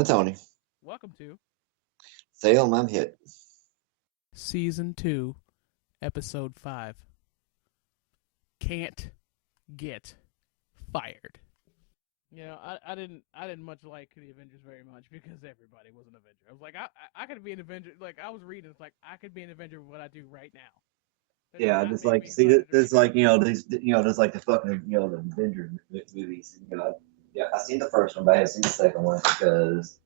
I'm Tony. Welcome to Salem, I'm hit. Season 2, Episode 5. Can't get fired. I didn't much like the Avengers very much because everybody was an Avenger. I was like, I could be an Avenger. Like I was reading, it's like I could be an Avenger with what I do right now. That does Yeah, not just make like me see, excited to there's read this. like there's like the fucking the Avengers movies. Yeah, I seen the first one, but I haven't seen the second one because,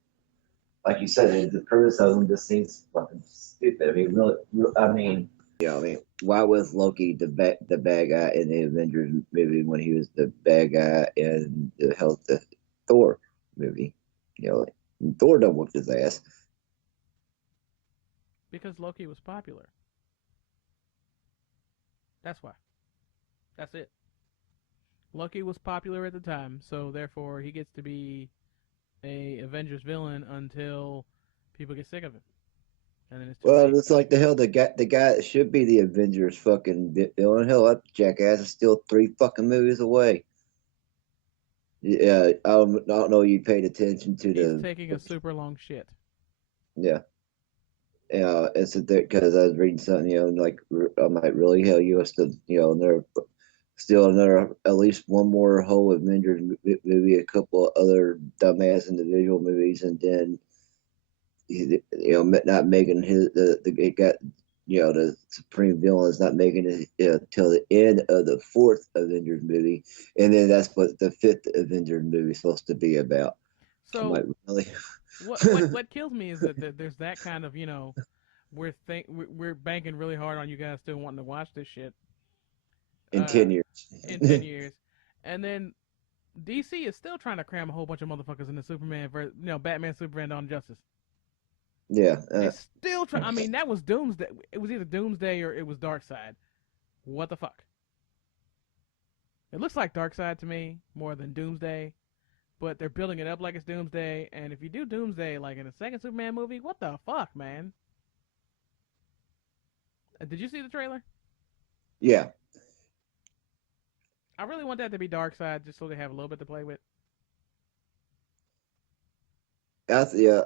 like you said, the premise of them just seems fucking stupid. I mean, why was Loki the bad guy in the Avengers movie when he was the bad guy in the Thor movie? You know, Thor don't whoop his ass. Because Loki was popular. That's why. That's it. Loki was popular at the time, so therefore he gets to be a Avengers villain until people get sick of him, and then it's too Well, late. it's like the hell the guy that should be the Avengers fucking villain. Hell, that jackass is still three fucking movies away. Yeah, I don't know. You paid attention to He's taking a super long shit. yeah, yeah. It's because I was reading something. Like I'm like, really, hell, you are still another at least one more whole Avengers movie, a couple of other dumbass individual movies, and then not making it got the supreme villain is not making it till the end of the fourth Avengers movie, and then that's what the fifth Avengers movie is supposed to be about. I'm So like, really? what kills me is that there's that kind of we're banking really hard on you guys still wanting to watch this shit In 10 years? in 10 years, and then DC is still trying to cram a whole bunch of motherfuckers into Superman for Batman, Superman, Dawn of Justice. Yeah, It's still trying. I mean, that was Doomsday. It was either Doomsday or it was Darkseid. What the fuck? It looks like Darkseid to me more than Doomsday, but they're building it up like it's Doomsday. And if you do Doomsday like in the second Superman movie, what the fuck, man? Did you see the trailer? yeah. I really want that to be Darkseid just so they have a little bit to play with. Yeah,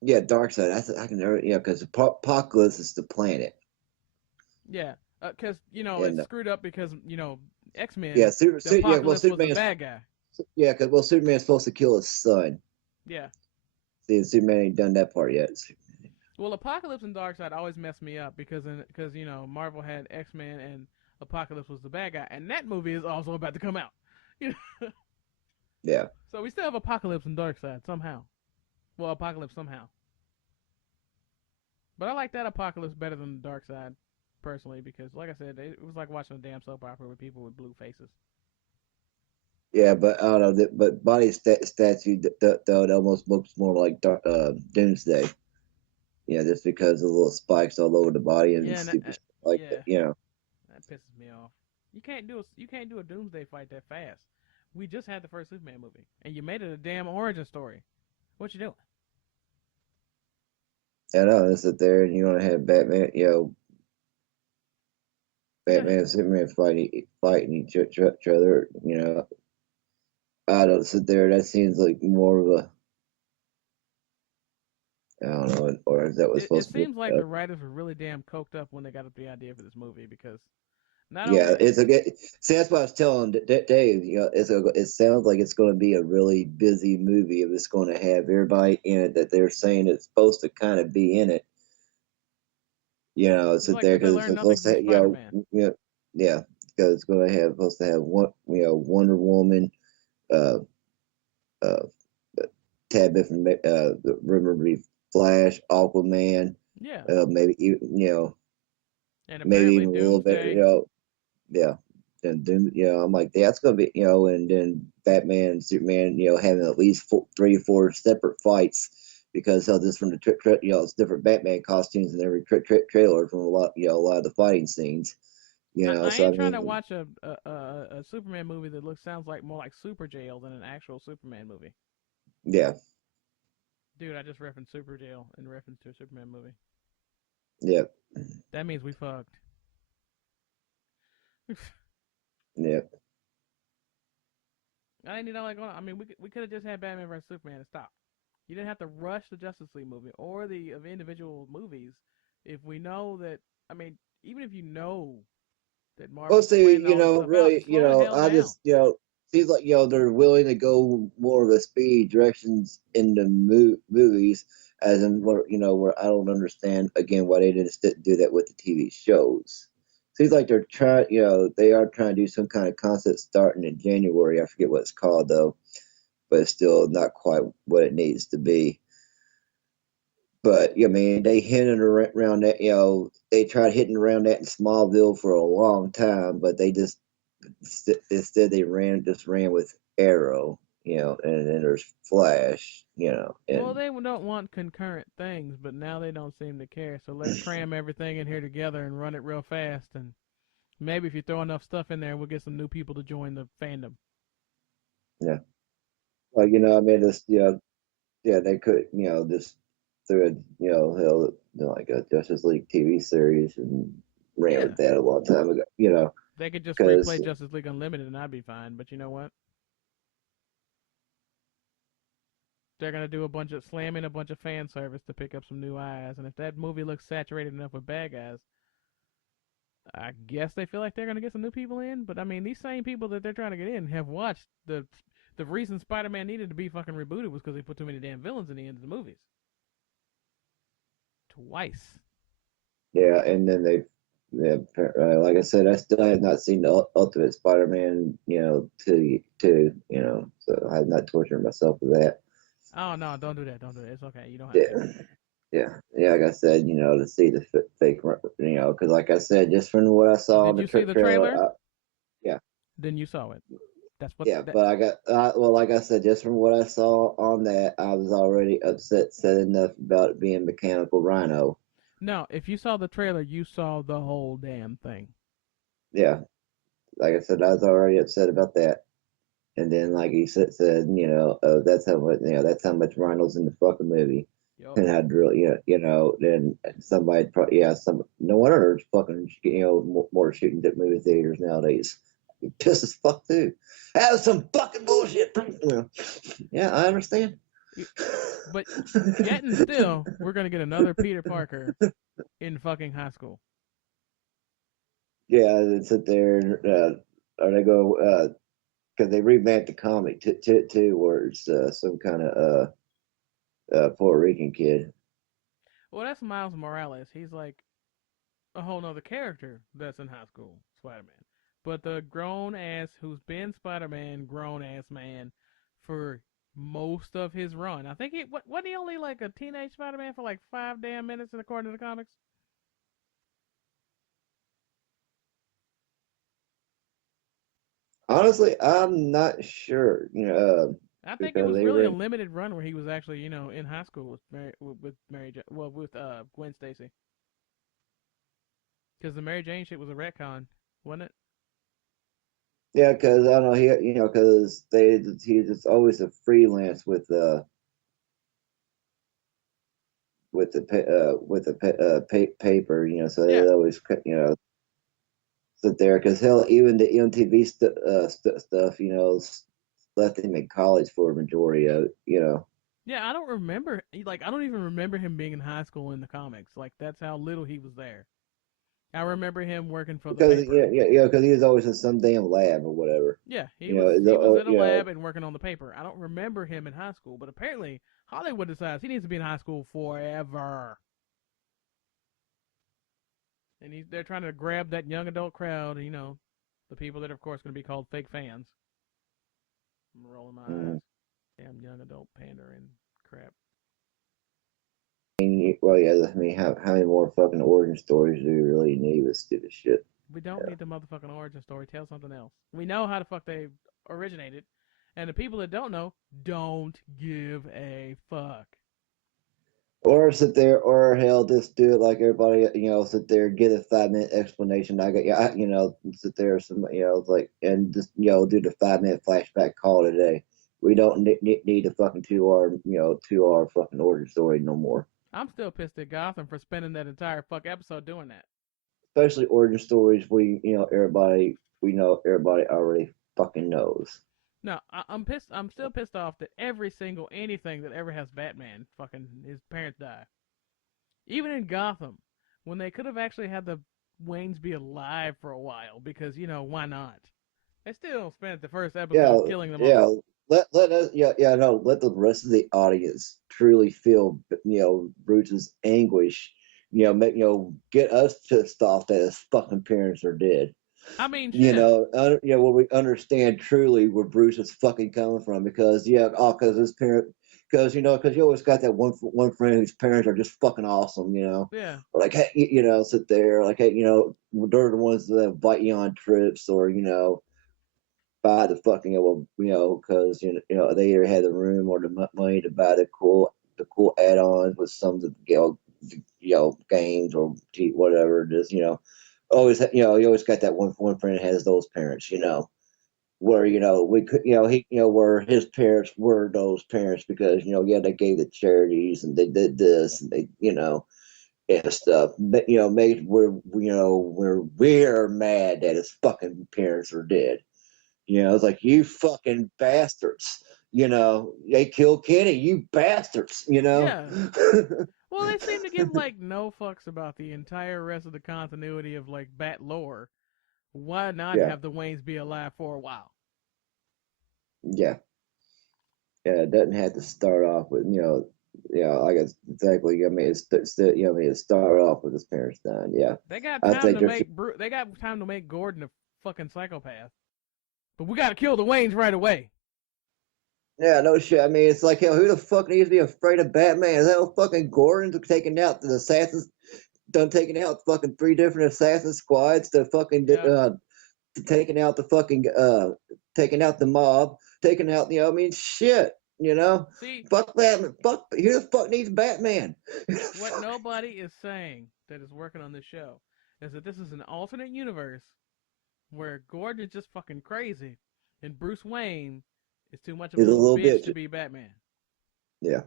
yeah. Dark Side. I can never, because Apocalypse is the planet, Yeah, because it's and screwed up because X yeah, Men, the Apocalypse was the bad guy. Yeah, because Superman's supposed to kill his son. Yeah. See, Superman ain't done that part yet. Well, Apocalypse and Darkseid always mess me up because Marvel had X Men and Apocalypse was the bad guy, and that movie is also about to come out. Yeah. So we still have Apocalypse and Darkseid somehow. Well, Apocalypse somehow. But I like that Apocalypse better than Darkseid, personally, because like I said, it was like watching a damn soap opera with people with blue faces. Yeah, but I don't know. But body statue, though, it almost looks more like Doomsday. Just because of the little spikes all over the body and Yeah, stupid shit like that. yeah, that pisses me off. You can't do a Doomsday fight that fast. We just had the first Superman movie, and you made it a damn origin story. What you doing? I know. Sit there and you want to have Batman, Yeah, Batman and Superman fighting each other. I don't sit there. That seems like more of a, I don't know, or if that was it supposed to be. seems like the writers were really damn coked up when they got up the idea for this movie because not Yeah, only it's a good. See, that's what I was telling Dave. It sounds like it's going to be a really busy movie if it's going to have everybody in it that they're saying it's supposed to kind of be in it. it's Sit like there did they because it's learn nothing supposed from to, Spider-Man? yeah, because it's going to have supposed to have Wonder Woman, uh, uh, tad bit from the rumored to be Flash, Aquaman, Yeah, maybe and maybe apparently even a little bit, Doomsday. yeah. And then, I'm like, yeah, that's gonna be, and then Batman and Superman, having at least 3 or 4 separate fights because just from the it's different Batman costumes in every trailer from a lot of the fighting scenes, I So I ain't trying to mean, watch a Superman movie that sounds like more like Super Jail than an actual Superman movie. yeah, Dude, I just referenced Super Jail in reference to a Superman movie. yeah, That means we fucked. yeah, I ain't like. I mean, we could have just had Batman versus Superman and stop. You didn't have to rush the Justice League movie or the of individual movies if we know that. I mean, even if you know that Well, Marvel's see, planning all this stuff out, really, slow the hell I down. just, seems like, they're willing to go more of a speed directions in the movies, as in where I don't understand again why they didn't do that with the TV shows. Seems like they're trying, they are trying to do some kind of concept starting in January. I forget what it's called though, but it's still not quite what it needs to be. But I mean, they hinted around that. They tried hitting around that in Smallville for a long time, but they just instead they ran with Arrow. And then there's Flash. Well, And they don't want concurrent things, but now they don't seem to care. So let's cram everything in here together and run it real fast. And maybe if you throw enough stuff in there, we'll get some new people to join the fandom. yeah, well, I mean, this, yeah, they could, just throw a, hell, like a Justice League TV series and ran Yeah, with that a long time ago. they could just replay Because Justice League Unlimited and I'd be fine. But you know what? They're gonna do a bunch of slamming a bunch of fan service to pick up some new eyes. And if that movie looks saturated enough with bad guys, I guess they feel like they're gonna get some new people in. But I mean, these same people that they're trying to get in have watched the reason Spider-Man needed to be fucking rebooted was because they put too many damn villains in the end of the movies. Twice. yeah, and then they, yeah, like I said, I still have not seen the Ultimate Spider-Man, so I have not tortured myself with that. Oh no, don't do that. Don't do that. It's okay. You don't have to. Yeah, yeah. Like I said, to see the fake, because like I said, just from what I saw in Did the you see the trailer, trailer? yeah, Then you saw it. That's what yeah. that. But I got, well, like I said, just from what I saw on that, I was already upset, said enough about it being Mechanical Rhino. No, if you saw the trailer, you saw the whole damn thing. Yeah, like I said, I was already upset about that. And then, like he said, that's how much Rhino's in the fucking movie. Yup. And how drill, then somebody probably, yeah, no wonder there's fucking, more shootings at movie theaters nowadays. It pisses fuck too. That was some fucking bullshit. Yeah, I understand. But yet and still, we're gonna get another Peter Parker in fucking high school. Yeah, they sit there and, or they go, because they revamped the comic too, where it's some kind of Puerto Rican kid. Well, that's Miles Morales. He's like a whole nother character that's in high school, Spider Man. But the grown ass who's been Spider Man, grown ass man for most of his run. I think wasn't he only like a teenage Spider Man for like 5 damn minutes according to the comics? Honestly, I'm not sure. I think it Because was they really a were, limited run where he was actually, in high school with Mary well with Gwen Stacy. Because the Mary Jane shit was a retcon, wasn't it? yeah, because I don't know, because he's just always a freelance with the paper, so Yeah, they always sit there because hell, even the MTV stuff, left him in college for a majority of it. yeah. I don't remember. Like, I don't even remember him being in high school in the comics. Like, that's how little he was there. I remember him working for the Because paper. because he was always in some damn lab or whatever. Yeah, he You was know, he was in a lab and working on the paper. I don't remember him in high school, but apparently Hollywood decides he needs to be in high school forever. And they're trying to grab that young adult crowd, the people that are of course going to be called fake fans. I'm rolling my eyes. mm, Damn young adult pandering crap. well, yeah. I mean, how many more fucking origin stories do you really need with stupid shit? We don't need the motherfucking origin story. Tell something else. We know how the fuck they originated, and the people that don't know don't give a fuck. Or sit there, or hell, just do it like everybody, sit there, get a 5 minute explanation. I got, yeah, sit there, like, and just, do the 5 minute flashback call today. We don't need a fucking 2 hour, 2 hour fucking origin story no more. I'm still pissed at Gotham for spending that entire fuck episode doing that. Especially origin stories we know everybody already fucking knows. No, I'm pissed. I'm still pissed off that every single anything that ever has Batman, fucking his parents die. Even in Gotham, when they could have actually had the Waynes be alive for a while, because why not? They still spent the first Yeah, episode killing them yeah. all. Let us, yeah, no, let the rest of the audience truly feel, Bruce's anguish. Make, get us pissed off that his fucking parents are dead. I mean, shit. Where we understand truly where Bruce is fucking coming from, because because his parent, because you always got that one friend whose parents are just fucking awesome, Yeah, like, hey, sit there, like, hey, they're the ones that invite you on trips, or buy the fucking, because they either had the room or the money to buy the cool add-ons with some of the games or whatever. Just always, you always got that one friend that has those parents, where we could, he, where his parents were those parents, because yeah, they gave the charities and they did this and they, and stuff. But made where we're mad that his fucking parents are dead. It's like, you fucking bastards. They killed Kenny, you bastards. yeah. Well, they seem to give like no fucks about the entire rest of the continuity of like Bat lore. Why not Yeah, have the Waynes be alive for a while? yeah, yeah. It doesn't have to start off with I guess exactly. I mean, still, I mean, it started off with his parents dying. Yeah, They got I time think to there's. make Gordon a fucking psychopath. But we gotta kill the Waynes right away. Yeah, no shit. I mean, it's like, hell, who the fuck needs to be afraid of Batman? Is that fucking Gordon taking out the assassins? Done taking out fucking three different assassin squads to fucking Yeah. taking out the fucking taking out the mob, taking out, I mean, shit, See, fuck Batman, fuck, who the fuck needs Batman? what nobody is saying that is working on this show is that this is an alternate universe where Gordon is just fucking crazy and Bruce Wayne is too much of a He's a little little bitch bitch. to be Batman. Yeah,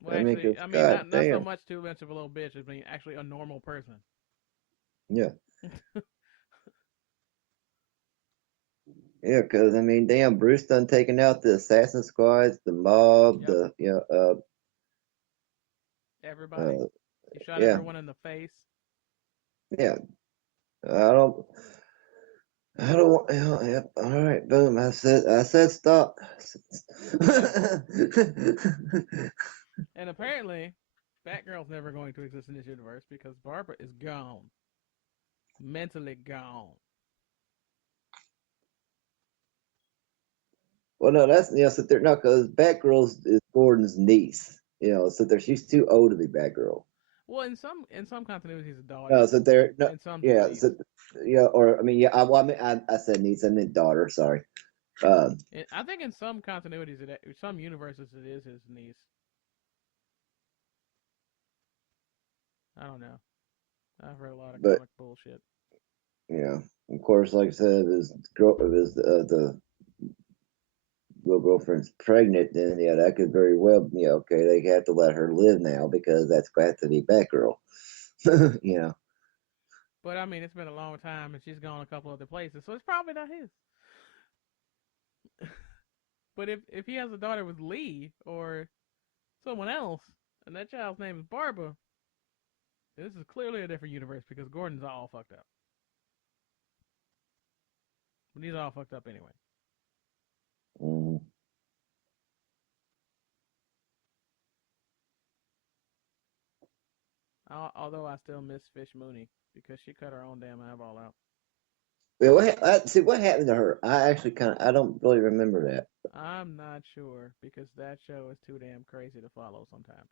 Well, I mean, actually, cause I mean god not so damn, much too much of a little bitch as being actually a normal person. yeah, yeah, cause I mean, damn, Bruce done taking out the assassin squads, the mob, Yep. the Everybody. uh, He shot yeah, everyone in the face. yeah. I don't. I don't want. Yeah, all right, boom. I said stop. Yeah. And apparently, Batgirl's never going to exist in this universe because Barbara is gone. Mentally gone. Well, no, that's so they're not, because Batgirl is Gordon's niece. So there she's too old to be Batgirl. Well, in some continuities, he's a No, daughter. so they're no, In some, his yeah, niece. so yeah, or I mean, yeah, well, I said niece, I meant daughter. Sorry. Um, I think in some continuities, some universes, it is his niece. I don't know. I've read a lot of but comic bullshit. yeah, of course, like I said, his the girlfriend's pregnant, then yeah, that could very well, okay, they have to let her live now because that's got to be Batgirl. you know, But I mean, it's been a long time, and she's gone a couple other places, so it's probably not his. But if he has a daughter with Lee or someone else, and that child's name is Barbara, this is clearly a different universe because Gordon's all fucked up. But he's all fucked up anyway. mm. Although I still miss Fish Mooney because she cut her own damn eyeball out. Well, see what happened to her. I don't really remember that. I'm not sure because that show is too damn crazy to follow sometimes.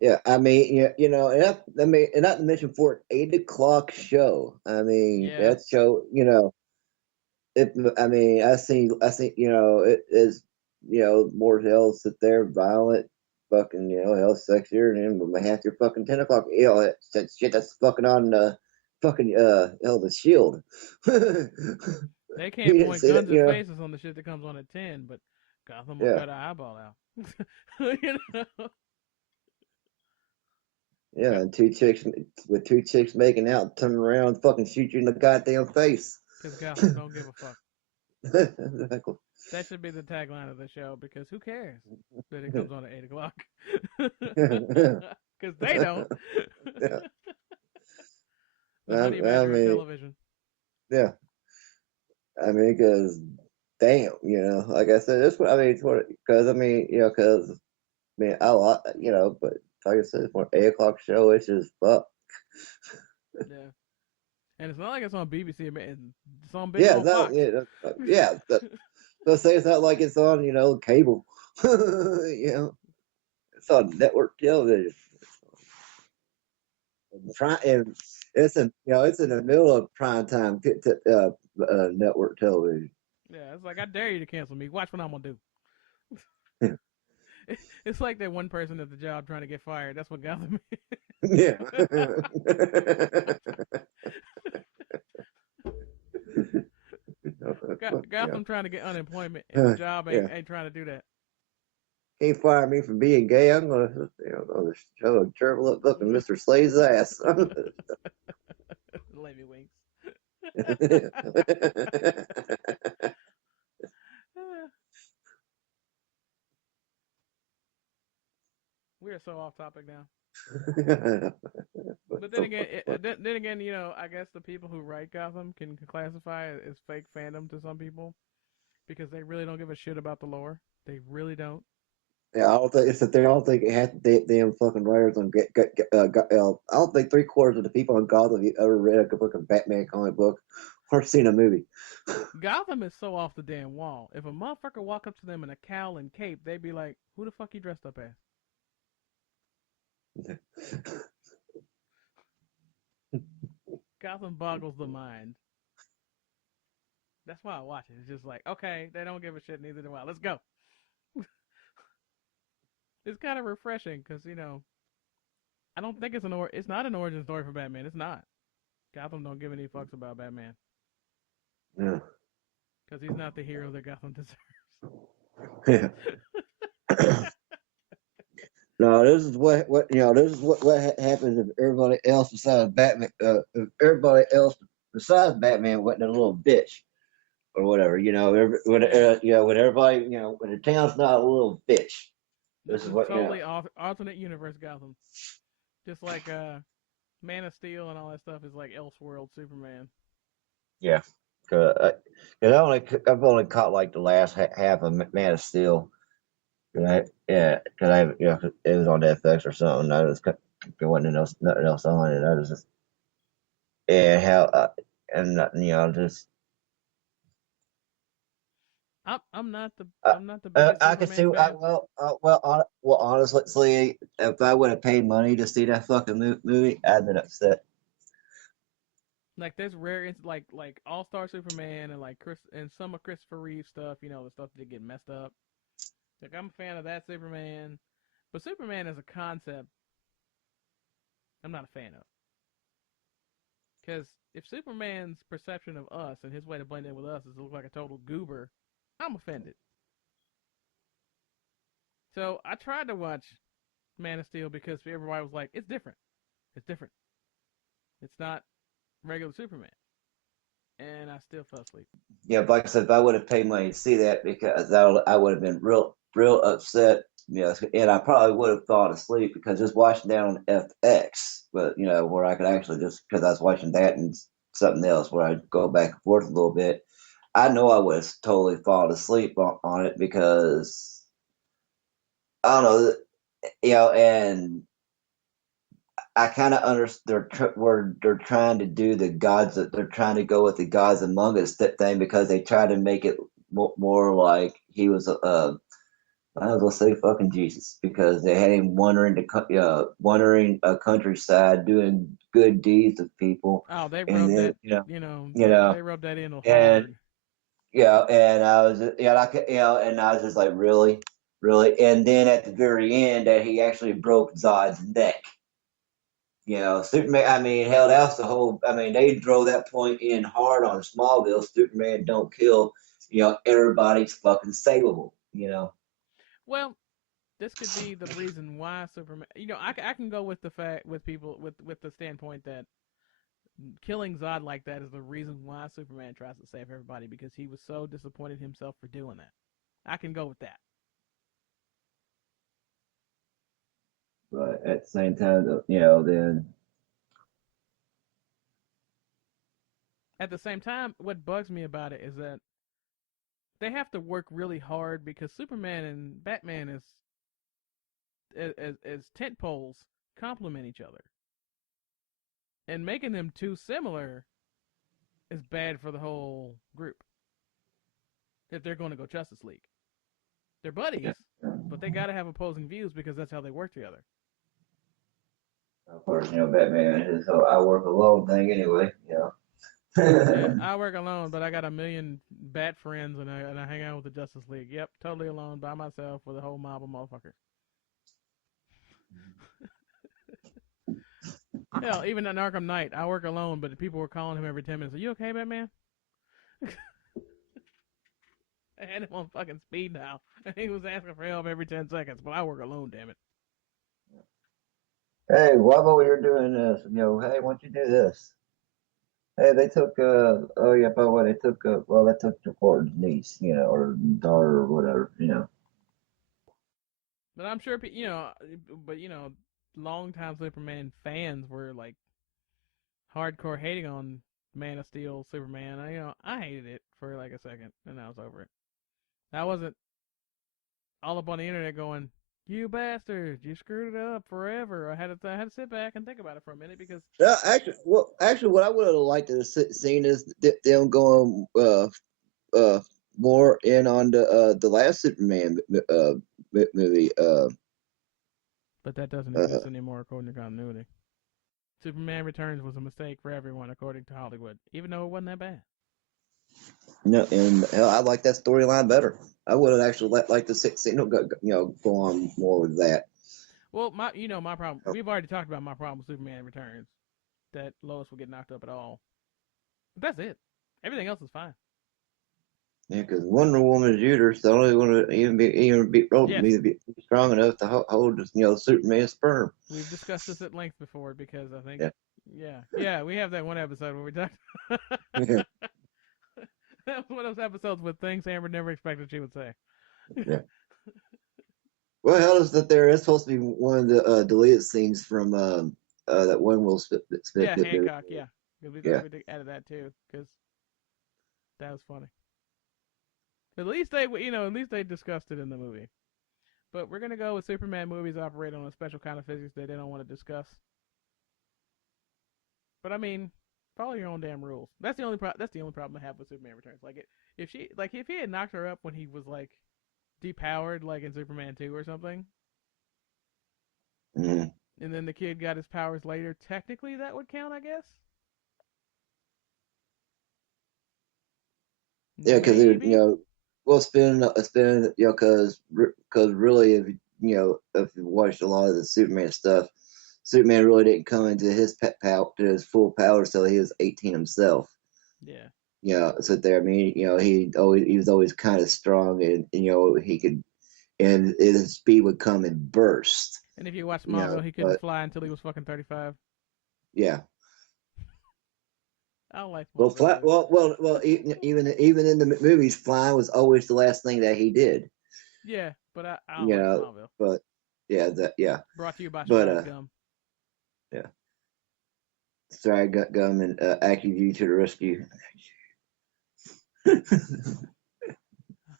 Yeah, I mean, yeah, I mean, and not to mention for an 8 o'clock show. I mean, Yeah, that show, I mean, I think, it is, more hell sit there, violent, fucking, hell sexier, and then half your fucking 10 o'clock, that shit that's fucking on fucking, hell, the Shield. they You can't didn't point see that, guns at faces on the shit that comes on at 10, but Gotham will yeah, cut an eyeball out. you know, yeah, and two chicks making out, turn around, fucking shoot you in the goddamn face. because Gotham don't give a fuck. Exactly. That should be the tagline of the show because who cares that it comes on at 8 o'clock? Because they don't. Yeah. The money I maker of mean, television. yeah. I mean, because damn, like I said, this. I mean, because I mean, because I mean, but like I said, for an 8 o'clock show, it's just fuck. Yeah. And it's not like it's on BBC. It's on big Yeah, old that, Fox. yeah. Let's say it's not like it's on, cable. It's on network television. And it's in the middle of prime time network television. Yeah, it's like I dare you to cancel me. Watch what I'm gonna do. It's like that one person at the job trying to get fired. That's what Gotham Yeah. Yeah. Gotham trying to get unemployment, and the job ain't Yeah. ain't trying to do that. Can't fire me for being gay. I'm gonna show a terrible look in Mr. Slade's ass. Levy winks. We are so off topic now. But then again, then again, I guess the people who write Gotham can classify it as fake fandom to some people because they really don't give a shit about the lore. They really don't. Yeah, I don't think it's that they don't think it had damn fucking writers on I don't think three-quarters of the people on Gotham have ever read a fucking Batman comic book or seen a movie. Gotham is so off the damn wall. If a motherfucker walk up to them in a cowl and cape, they'd be like, "Who the fuck you dressed up as?" Gotham boggles the mind. That's why I watch it. It's just like, okay, they don't give a shit, neither do I. Let's go. It's kind of refreshing because I don't think it's not an origin story for Batman. It's not. Gotham don't give any fucks about Batman Yeah. because he's not the hero that Gotham Yeah. deserves. No, this is this is what happens if everybody else besides Batman, if everybody else besides Batman wasn't a little bitch or whatever. Yeah, When everybody, when the town's not a little bitch. This this is is what totally alternate universe Gotham. Just like Man of Steel and all that stuff is like Elseworld Superman. Yeah. Cause, I've only caught like the last half of Man of Steel. Cause I it was on Netflix or something. I was there wasn't nothing else on it. I was just and how and just uh, I'm not the biggest I could see Superman fan. honestly, if I would have paid money to see that fucking movie, I'd been upset. Like there's rare like All Star Superman and like Chris and some of Christopher Reeve stuff. The stuff that get messed up. Like I'm a fan of that Superman, but Superman as a concept, I'm not a fan of. Because if Superman's perception of us and his way to blend in with us is to look like a total goober, I'm offended. So I tried to watch Man of Steel because everybody was like, it's different. It's different. It's not regular Superman. And I still fell asleep. Yeah, but like I said, if I would have paid money to see that, because I would have been real upset. And I probably would have fallen asleep because just watching that on FX, but where I could actually just because I was watching that and something else where I'd go back and forth a little bit. I know I would have totally fallen asleep on it because I don't know, and I kind of understand they're trying to do the gods that they're trying to go with the gods among us thing because they try to make it more like he was I was gonna say fucking Jesus because they had him wandering a countryside doing good deeds of people Oh, they and rubbed then that, you know they rubbed that in and hard. and I was and I was just like really and then at the very end that he actually broke Zod's neck. Superman. I mean, hell, that's the whole. I mean, they drove that point in hard on Smallville. Superman don't kill. Everybody's fucking savable. Well, this could be the reason why Superman. I can go with the fact with people with the standpoint that killing Zod like that is the reason why Superman tries to save everybody because he was so disappointed himself for doing that. I can go with that. But at the same time, then At the same time, what bugs me about it is that they have to work really hard because Superman and Batman as tent poles complement each other, and making them too similar is bad for the whole group. If they're going to go Justice League, they're buddies, but they got to have opposing views because that's how they work together. of course, Batman is so I work alone thing anyway. Yeah, I work alone, but I got a million bat friends, and I hang out with the Justice League. Yep, totally alone by myself with a whole mob of motherfuckers. Hell, even in Arkham Knight, I work alone, but people were calling him every 10 minutes. Are you okay, Batman? I had him on fucking speed now, and he was asking for help every 10 seconds. But I work alone, damn it. Hey, Wobble, you're doing this. Hey, why don't you do this? Hey, they took oh yeah, by the way, they took well, they took the Gordon's niece, or daughter or whatever. But I'm sure, but longtime Superman fans were like hardcore hating on Man of Steel, Superman. I hated it for like a second, and I was over it. I wasn't all up on the internet going, "You bastards, you screwed it up forever." I had to sit back and think about it for a minute because Actually, what I would have liked to have seen is them going uh more in on the last Superman movie. but that doesn't Uh, exist anymore according to continuity. Superman Returns was a mistake for everyone according to Hollywood, even though it wasn't that bad. no, and hell, I like that storyline better. I would have actually liked to see go on more with that. Well, my problem. We've already talked about my problem with Superman Returns, that Lois will get knocked up at all. But that's it. Everything else is fine. Yeah, because Wonder Woman's uterus the only one to Yes, be strong enough to hold Superman's sperm. we've discussed this at length before because I think, Yeah. yeah, we have that one episode where we talked. Yeah. That was one of those episodes with things Amber never expected she would say. Yeah. Well, hell is that there is supposed to be one of the deleted scenes from that one Will Smith Yeah, did. Hancock. Yeah, Yeah. we added that too because that was funny. At least they discussed it in the movie. But we're gonna go with Superman movies operate on a special kind of physics that they don't want to discuss. But I mean, follow your own damn rules. That's the only problem I have with Superman Returns. If he had knocked her up when he was like depowered, like in Superman 2 or something, Mm-hmm. and then the kid got his powers later, technically that would count, I guess. Yeah, because Maybe. well, it's been because really, if you watched a lot of the Superman stuff, Superman really didn't come into his to his full power until he was 18 himself. Yeah. So there, I mean, he was always kind of strong, and he could, and his speed would come and burst. And if you watch You know, Smallville, he couldn't but fly until he was fucking 35. yeah. I don't like Well, Smallville either. even in the movies, flying was always the last thing that he did. Yeah, but I don't You like know, Smallville. but yeah, Brought to you by but Stride Gum. yeah. Sorry, I got gum and AccuView to the rescue. I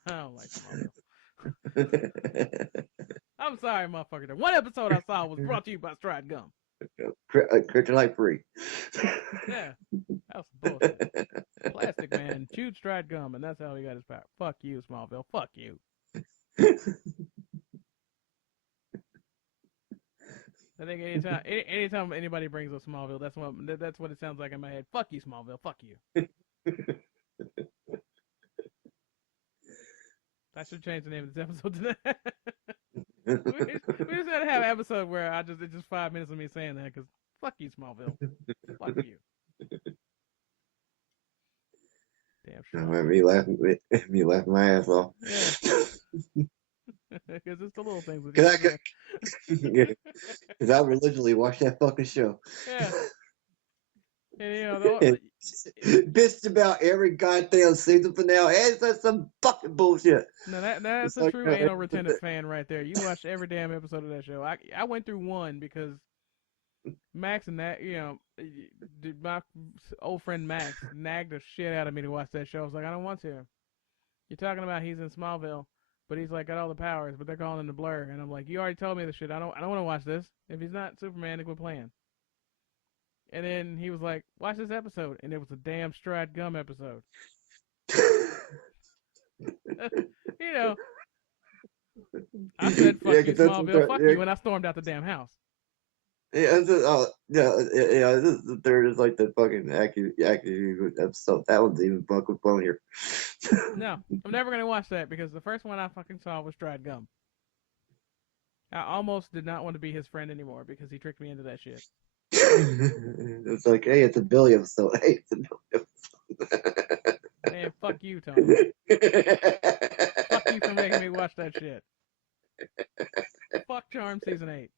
don't like Smallville. I'm sorry, motherfucker. The one episode I saw was brought to you by Stride Gum. Kryptonite free. Yeah, that was some bullshit. Plastic Man chewed Stride Gum, and that's how he got his power. Fuck you, Smallville. Fuck you. I think anytime anybody brings up Smallville, that's what it sounds like in my head. Fuck you, Smallville. Fuck you. I should change the name of this episode to that. we just gotta have an episode where it's just 5 minutes of me saying that because fuck you, Smallville. Fuck you. Damn sure. Me laughing my ass off. Yeah. Because it's the little things that Cause get I, cause I religiously watch that fucking show. Yeah. And Bitched about every goddamn season finale. Hey, that's some fucking bullshit. no, that's It's a like, true anal retentive fan right there. You watched every damn episode of that show. I went through one because Max and that my old friend Max nagged the shit out of me to watch that show. I was like, I don't want to. You're talking about he's in Smallville, but he's like got all the powers, but they're calling him the Blur, and I'm like, you already told me this shit. I don't want to watch this. If he's not Superman, then quit playing. And then he was like, watch this episode, and it was a damn Stride Gum episode. you know, I said, fuck yeah, you, because that's what Smallville, they're. fuck you, and I stormed out the damn house. Yeah, yeah. They're just like the fucking active episode. That one's even fucking funnier. No, I'm never gonna watch that because the first one I fucking saw was Stride Gum. I almost did not want to be his friend anymore because he tricked me into that shit. It's like, hey, it's a Billy episode. Hey, it's a Billy episode. Man, fuck you, Tony. Fuck you for making me watch that shit. Fuck Charm Season 8.